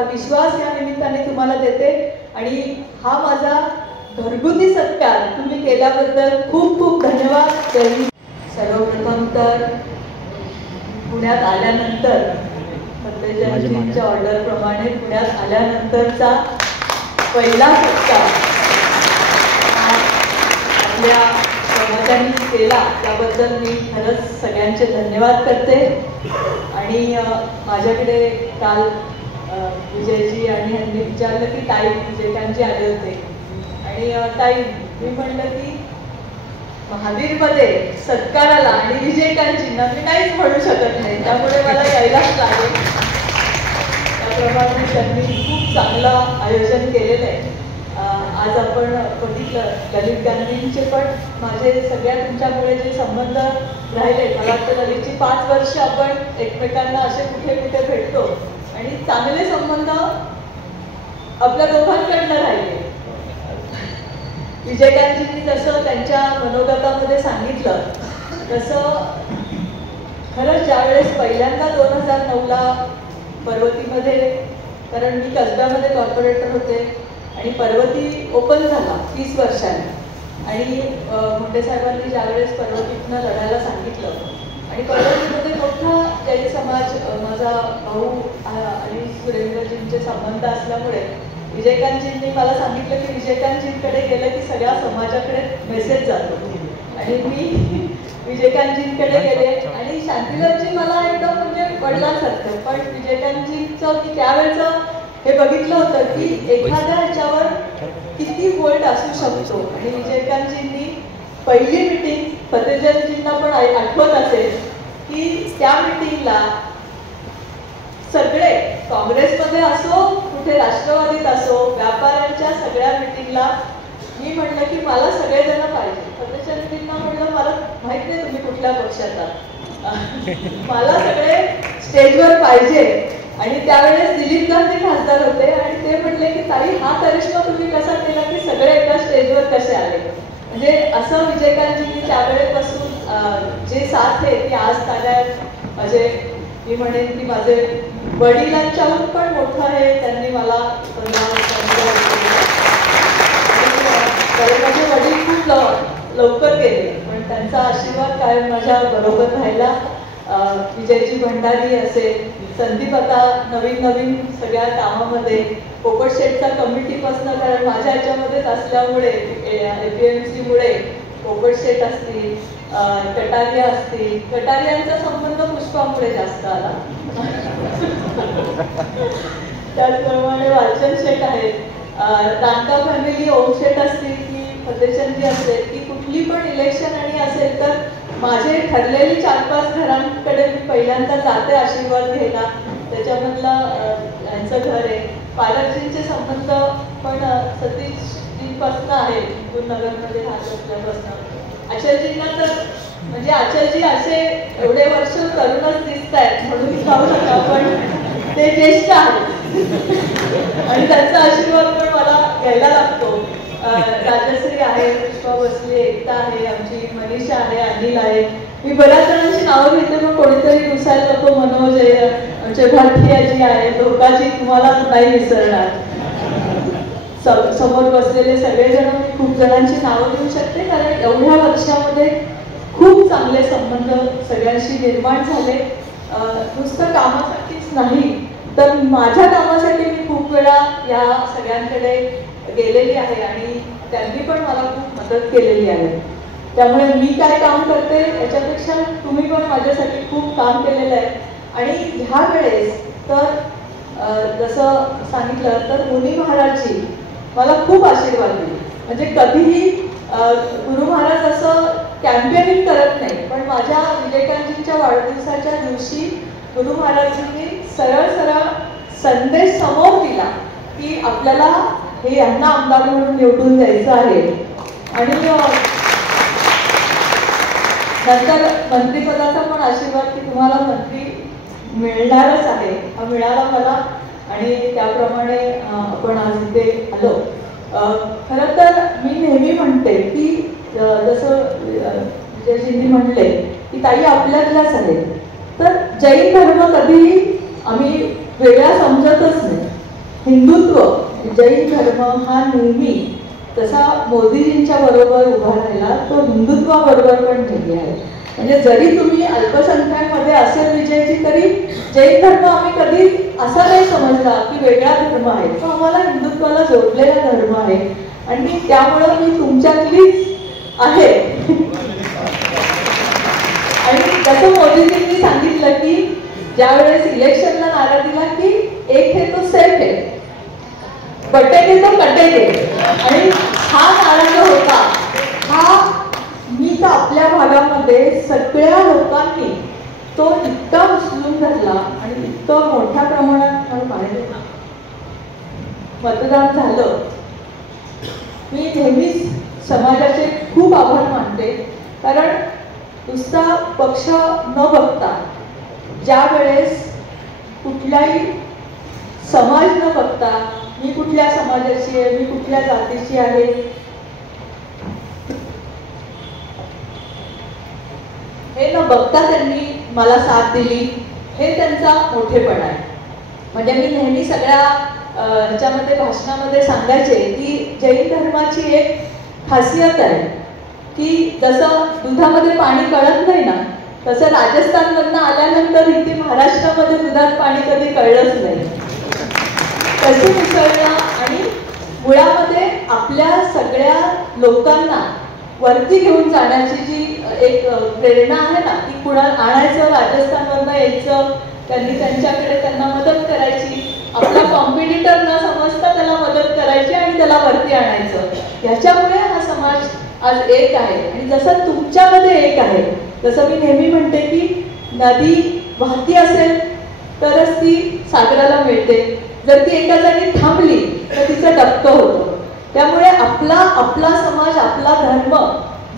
हा विश्वास या निमित्ताने तुम्हाला देते आणि हा माझा घरगुती सत्कार तुम्ही केल्याबद्दल खूप खूप धन्यवाद. सर्वप्रथम तर पुण्यात आल्यानंतर सत्यजीतच्या ऑर्डरप्रमाणे पुण्यात आल्यानंतरचा पहिला सत्कार आपल्या समाजाने केला त्याबद्दल मी खरंच सगळ्यांचे धन्यवाद करते. आणि माझ्याकडे काल विजयजी आणि यांनी विचारलं की ताई विजयकांतजी आले होते आणि ताई मी म्हणलं की महावीरमध्ये सत्काराला आणि विजयकांतजींना मी काहीच म्हणू शकत नाही, त्यामुळे मला यायलाच लागेल. त्याप्रमाणे त्यांनी खूप चांगलं आयोजन केलेलं आहे. आज आपण बघितलं ललित गांधींचे पण माझे सगळ्या तुमच्यामुळे जे संबंध राहिले, मला वाटतं ललितची 5 वर्ष आपण एकमेकांना असे कुठे कुठे भेटतो आणि चांगले संबंध आपल्या दोघांकडनं राहिले. विजयकांतजींनी जसं त्यांच्या मनोगतामध्ये सांगितलं तसं खरंच ज्यावेळेस पहिल्यांदा 2009ला पर्वतीमध्ये, कारण मी कसब्यामध्ये कॉर्पोरेटर होते आणि पर्वती ओपन झाला 30 वर्षांनी आणि मुंडे साहेबांनी ज्यावेळेस पर्वतीतनं लढायला सांगितलं आणि पर्वतीमध्ये मोठा जैन समाज, माझा भाऊ आणि सुरेंद्रजींचे संबंध असल्यामुळे विजयकांतजींनी मला सांगितलं की विजयकांतजींकडे गेलं की सगळ्या समाजाकडे मेसेज जातो आणि मी विजयकांतजींकडे गेले आणि शांतीलालजी मला एकदम म्हणजे वडिलांसारखं, पण विजयकांतजींचं मी त्यावेळेचं हे बघितलं होतं की एखाद्या ह्याच्यावर किती होल्ड असू शकतो. आणि विजयकांतजींनी पहिली मीटिंग फतेजनजींना पण आठवत असेल की त्या मीटिंगला सगळे काँग्रेसमध्ये असो कुठे राष्ट्रवादीत असो व्यापाऱ्यांच्या सगळ्या मीटिंगला मी म्हणलं की मला सगळेजण पाहिजे. फतेजनजींना म्हणलं मला माहित नाही तुम्ही कुठल्या पक्षात आहात, मला सगळे स्टेजवर पाहिजे. आणि त्यावेळेस दिलीप गांधी खासदार होते आणि ते म्हटले की ताई हा करिश्मा तुम्ही कसा केला की सगळे एका स्टेजवर कसे आले. म्हणजे असं विजयकांतजींनी त्यावेळेपासून जे साथ आहे ती आज ताऱ्यात माझे, मी म्हणेन की माझे वडिलांच्याहून पण मोठं आहे. त्यांनी मला माझे वडील खूप लवकर गेले पण त्यांचा आशीर्वाद कायम माझ्या बरोबर राहिला. विजयजी भंडारी असेल, संदीप आता नवीन नवीन सगळ्या कामामध्ये, पोपट शेठच्या कमिटीपासून, कारण माझ्या ह्याच्यामध्येच असल्यामुळे APMC मुळे पोपट शेठ असतील, कटारिया असतील, कटारियांचा संबंध पुष्पामुळे जास्त आला. त्याचप्रमाणे वालचंद शेठ आहेत, दानका फॅमिली, ओम शेठ असतील की फतेचंदजी असेल की कुठली पण इलेक्शन आणि असेल तर माझे ठरलेली 4-5 घरांकडे मी पहिल्यांदा जाते आशीर्वाद घ्यायला. त्याच्यामधला यांचं घर आहे. पालकजींचे संबंध पण सतीशजींपासून आहे, नगरमध्ये राहत असल्यापासून. आचार्यजींना तर म्हणजे आचार्यजी असे एवढे वर्ष तरुणच दिसत आहेत म्हणून जाऊ नका, पण ते ज्येष्ठ आहेत आणि त्यांचा आशीर्वाद पण मला घ्यायला लागतो. राजश्री आहे, पुष्पा बसले, एकता आहे, आमची मनीषा आहे, अनिल आहे. मी बऱ्याच जणांची नावं घेते पण कोणीतरी विसरायला नको. मनोज आहे, आमचे भारतीयाजी आहे, धोकाजी तुम्हाला नाही विसरणार. समोर बसलेले सगळेजण मी खूप जणांची नावं घेऊ शकते कारण एवढ्या वर्षामध्ये खूप चांगले संबंध सगळ्यांशी निर्माण झाले. नुसतं कामासाठीच नाही तर माझ्या कामासाठी मी खूप वेळा या सगळ्यांकडे गेलेली आहे आणि त्यांनी पण मला खूप मदत केलेली आहे. त्यामुळे मी काय काम करते याच्यापेक्षा तुम्ही पण माझ्यासाठी खूप काम केलेलं आहे. आणि ह्या वेळेस तर जसं सांगितलं तर मुनी महाराजजी मला खूप आशीर्वाद दिले. म्हणजे कधीही गुरु महाराज असं कॅम्पेनिंग करत नाही, पण माझ्या विजयकांतजींच्या वाढदिवसाच्या दिवशी गुरु महाराजांनी सरळ सरळ संदेश समोर दिला की आपल्याला हे यांना आमदार म्हणून निवडून द्यायचं आहे. आणि नंतर मंत्रिपदाचा पण आशीर्वाद की तुम्हाला मंत्री मिळणारच आहे, हा मिळाला मला आणि त्याप्रमाणे आपण आज इथे आलो. खरं तर मी नेहमी म्हणते की जसं विजयजींनी म्हणले की ताई आपल्यातल्याच आहेत, तर जैन धर्म कधीही आम्ही वेगळा समजतच नाही. हिंदुत्व जैन धर्म हा नेहमी तसा मोदीजींच्या बरोबर उभा राहिला, तो हिंदुत्वाबरोबर पण नेहमी आहे. म्हणजे जरी तुम्ही अल्पसंख्याकमध्ये असेल विजयची, तरी जैन धर्म आम्ही कधी असा नाही समजला की वेगळा धर्म आहे, तो आम्हाला हिंदुत्वाला जोडलेला धर्म आहे. आणि त्यामुळं मी तुमच्यातलीच आहे. आणि जसं मोदीजींनी सांगितलं की ज्यावेळेस इलेक्शनला नारा दिला की एक है तो सेफ है, बटेगे तो कटेगे, आणि हा नारा जो होता हा मी तर आपल्या भागामध्ये सगळ्या लोकांनी तो इतका उचलून धरला आणि इतकं मोठ्या प्रमाणात मतदान झालं. मी नेहमीच समाजाचे खूप आभार मानते, कारण नुसता पक्ष न बघता ज्या वेळेस कुठलाही समाज न बघता मी कुठल्या समाजाची आहे, मी कुठल्या जातीची आहे, हे न बघता त्यांनी मला साथ दिली, हे त्यांचा मोठेपणा आहे. म्हणजे मी नेहमी सगळ्या ह्याच्यामध्ये भाषणामध्ये सांगायचे की जैन धर्माची एक खासियत आहे की जसं दुधामध्ये पाणी कळत नाही ना, तसं राजस्थानमधनं आल्यानंतर इथे महाराष्ट्रामध्ये दुधात पाणी कधी कळलंच नाही. तसे मिसळणं आणि मुळामध्ये आपल्या सगळ्या लोकांना वरती घेऊन जाण्याची जी एक प्रेरणा आहे ना, ती कुणा आणायचं, राजस्थानमधनं यायचं, त्यांनी त्यांच्याकडे त्यांना मदत करायची, आपला कॉम्पिटिटर न समजता त्याला मदत करायची आणि त्याला वरती आणायचं. ह्याच्यामुळे हा समाज आज एक आहे. आणि जसं तुमच्यामध्ये एक आहे, जसं मी नेहमी म्हणते की नदी वाहती असेल तरच ती सागराला मिळते, जर ती एका जागी थांबली तर तिचं डबकं होतं. त्यामुळे आपला समाज, आपला धर्म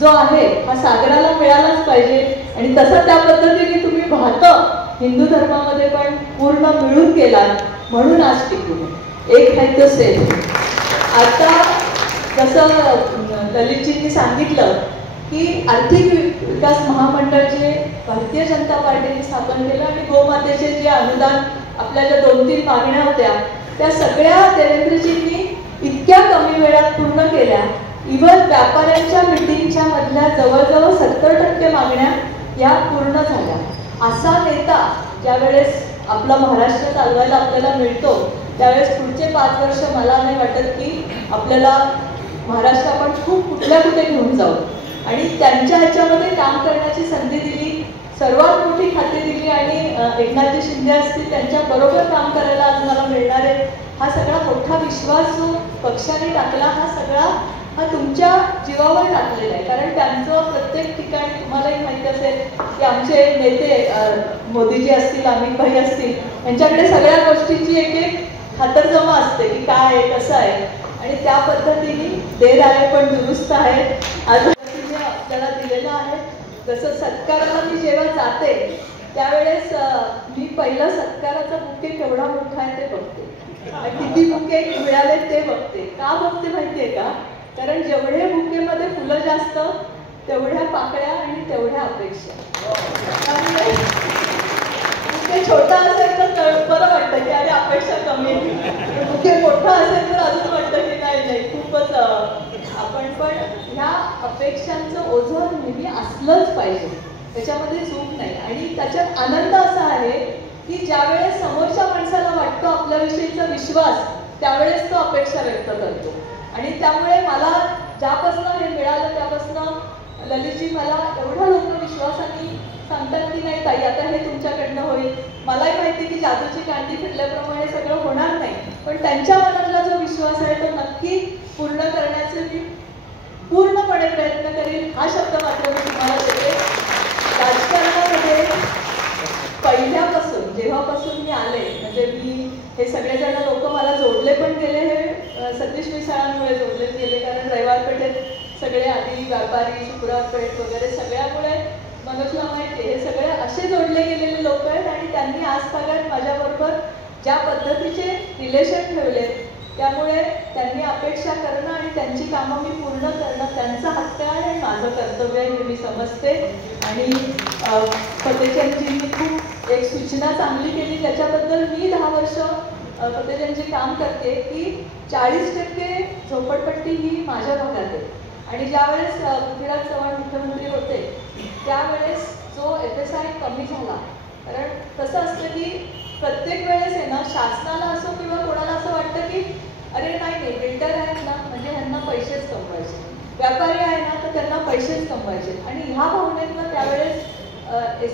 जो आहे हा सागराला मिळालाच पाहिजे. आणि तसं त्या पद्धतीने तुम्ही वाहतं हिंदू धर्मामध्ये पण पूर्ण मिळून गेलात, म्हणून आज टिकून एक आहे तो सेफ. आता जसं ललितजींनी सांगितलं की आर्थिक विकास महामंडळ जे भारतीय जनता पार्टीने स्थापन केलं आणि गोमातेचे जे अनुदान, आपल्या ज्या 2-3 मागण्या होत्या त्या सगळ्या देवेंद्रजींनी इतक्या कमी वेळात पूर्ण केल्या. इव्हन व्यापाऱ्यांच्या मिटिंगच्या मधल्या जवळजवळ 70% मागण्या या पूर्ण झाल्या. असा नेता ज्यावेळेस आपला महाराष्ट्र चालवायला आपल्याला मिळतो, त्यावेळेस पुढचे 5 वर्ष मला नाही वाटत की आपल्याला महाराष्ट्र आपण खूप कुठे घेऊन जाऊ. आणि त्यांच्या ह्याच्यामध्ये काम करण्याची संधी दिली, सर्वात मोठी खाती दिली, आणि एकनाथजी शिंदे असतील त्यांच्या बरोबर काम करायला आज मला मिळणार आहे. हा सगळा मोठा विश्वास जो पक्षाने टाकला, हा तुमच्या जीवावर टाकलेला आहे. कारण त्यांचं प्रत्येक ठिकाणी तुम्हालाही माहिती असेल की आमचे नेते मोदीजी असतील, अमित भाई असतील, यांच्याकडे सगळ्या गोष्टीची एक खातरजमा असते की काय आहे, कसं आहे, आणि त्या पद्धतीने देर आहे पण दुरुस्त आहे. आज आपल्याला दिलेलं आहे. जसं सत्काराला मी जेव्हा जाते त्यावेळेस मी पहिलं सत्काराचा बुके केवढा मोठा आहे ते बघते, किती बुके मिळाले ते बघते. का बघते माहितीये का? कारण जेवढे बुकेमध्ये फुलं जास्त तेवढ्या पाकळ्या आणि तेवढ्या अपेक्षा. त्यामुळे बुके छोटा असेल तर बरं वाटतं की अरे अपेक्षा कमी, बुके मोठा असेल तर अजून वाटतं की नाही खूपच आपण. पण ह्या अपेक्षांचं ओझं नेहमी असलंच पाहिजे, त्याच्यामध्ये चूक नाही. आणि त्याच्यात आनंद असा आहे की ज्यावेळेस समोरच्या माणसाला वाटतो आपल्याविषयीचा विश्वास, त्यावेळेस तो अपेक्षा व्यक्त करतो. आणि त्यामुळे मला ज्यापासून हे मिळालं त्यापासून ललितजी मला एवढा लोक विश्वासाने सांगतात की नाही ताई आता हे तुमच्याकडनं होईल. मलाही माहिती की जादूची कांडी फिरल्याप्रमाणे सगळं होणार नाही, पण त्यांच्या मनातला जो विश्वास आहे तो नक्की पूर्ण करण्याचे मी पूर्णपणे प्रयत्न करेन. हा शब्द मात्र मी तुम्हाला देते. राजकारणामध्ये पहिल्यापासून जेव्हापासून मी आले, म्हणजे मी हे सगळेजण लोक मला जोडले पण गेले, हे सतीश मिसाळांमुळे जोडले गेले. कारण रविवार पेठेत सगळे आधी व्यापारी, शुक्रवार पेठ वगैरे सगळ्यामुळे मनोजला माहिती हे सगळे असे जोडले गेलेले लोक आहेत. आणि त्यांनी आजतागायत माझ्याबरोबर ज्या पद्धतीचे रिलेशन ठेवले, त्यामुळे त्यांनी अपेक्षा करणं आणि त्यांची कामं मी पूर्ण करणं त्यांचा हक्क आहे आणि माझं कर्तव्य आहे हे मी समजते. आणि फतेचंदजींनी खूप एक सूचना चांगली केली, त्याच्याबद्दल मी 10 वर्ष फतेजांची काम करते की 40% झोपडपट्टी ही माझ्या भागात आहे. आणि ज्यावेळेस पृथ्वीराज चव्हाण मुख्यमंत्री होते त्यावेळेस जो FSI कमी झाला, कारण कसं असतं की प्रत्येक वेळेस आहे ना शासनाला असो किंवा कोणाला असं वाटतं की अरे नाही बिल्डर आहेत ना म्हणजे ह्यांना पैसेच कमवायचे, व्यापारी आहे ना तर त्यांना पैसेच कमवायचे. आणि ह्या भावनेतनं त्यावेळेस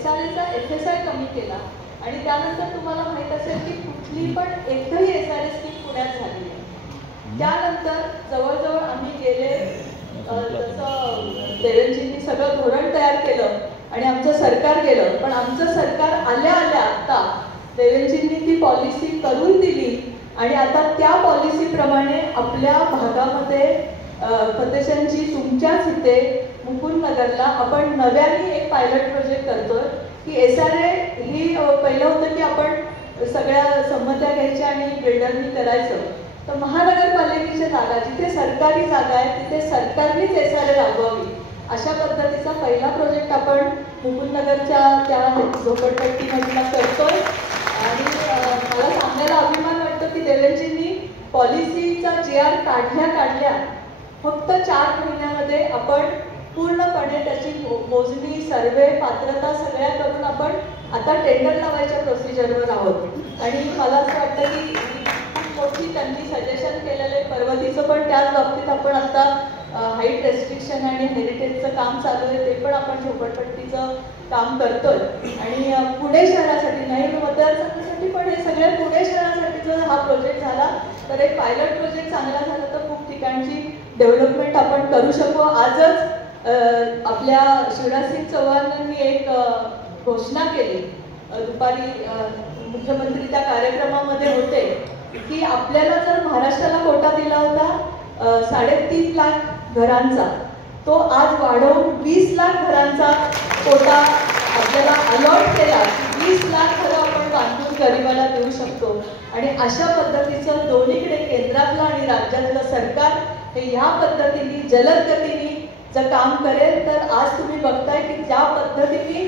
SRAचा FSI कमी केला. आणि त्यानंतर तुम्हाला माहीत असेल की कुठली पण एकही SRA स्कीम पुण्यात झाली नाही. त्यानंतर जवळजवळ आम्ही गेले जसं देवेंजींनी सगळं धोरण तयार केलं आणि आमचं सरकार गेलं, पण आमचं सरकार आल्या आल्या आता देवेंजींनी ती पॉलिसी करून दिली आणि आता त्या पॉलिसीप्रमाणे आपल्या भागामध्ये फतेजांची तुमच्याच इथे मुकुंदनगरला आपण नव्याने एक पायलट प्रोजेक्ट करतोय की SRA ही पहिलं होतं की आपण सगळ्या संमत्या घ्यायच्या आणि बिल्डरनी करायचं. तर महानगरपालिकेच्या जागा जिथे सरकारी जागा आहे तिथे सरकारनीच SRA राबवावी अशा पद्धतीचा पहिला प्रोजेक्ट आपण मुकुंदनगरच्या त्या झोपडपट्टीमधला करतोय. आणि मला सांगायला अभिमान वाटतो की देवेंजींनी पॉलिसीचा GR काढल्या फक्त 4 महिन्यामध्ये आपण पूर्णपणे त्याची मोजणी सर्वे पात्रता सगळ्या करून आपण आता टेंडर लावायच्या प्रोसिजरवर आहोत. आणि मला असं वाटतं की मोठी त्यांनी सजेशन केलेलं पर्वतीचं पण त्याच बाबतीत आपण आता हाईट रेस्ट्रिक्शन आणि हेरिटेजचं काम चालू आहे, ते पण आपण झोपडपट्टीचं काम करतोय. आणि पुणे शहरासाठी नाही मतदारसंघासाठी पण हे सगळे पुणे शहरासाठी जर हा प्रोजेक्ट झाला तर एक पायलट प्रोजेक्ट चांगला झाला तर खूप ठिकाणची डेव्हलपमेंट आपण करू शकू. आजच आपल्या शिवराजसिंग चौहानांनी एक घोषणा केली, दुपारी मुख्यमंत्री त्या कार्यक्रमामध्ये होते की आपल्याला जर महाराष्ट्राला कोटा दिला होता 3.5 लाख घरांचा, तो आज वाढवून 20 लाख घरांचा कोटा आपल्याला अलॉट केला. 20 लाख घरं आपण बांधून गरिबाला देऊ शकतो. आणि अशा पद्धतीचं दोन्हीकडे केंद्रातलं आणि राज्यातलं सरकार हे ह्या पद्धतीने जलद गतीने जर काम करेल तर आज तुम्ही बघताय की ज्या पद्धतीने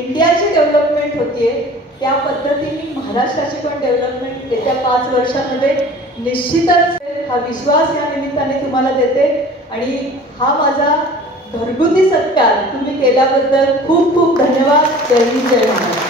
इंडियाची डेव्हलपमेंट होतीये त्या पद्धतीने महाराष्ट्राची पण डेव्हलपमेंट येत्या 5 वर्षांमध्ये निश्चितच हा विश्वास या निमित्ताने तुम्हाला देते. आणि हा माझा घरगुती सत्कार तुम्ही केल्याबद्दल खूप खूप धन्यवाद. जय हिंद, जय महाराष्ट्र.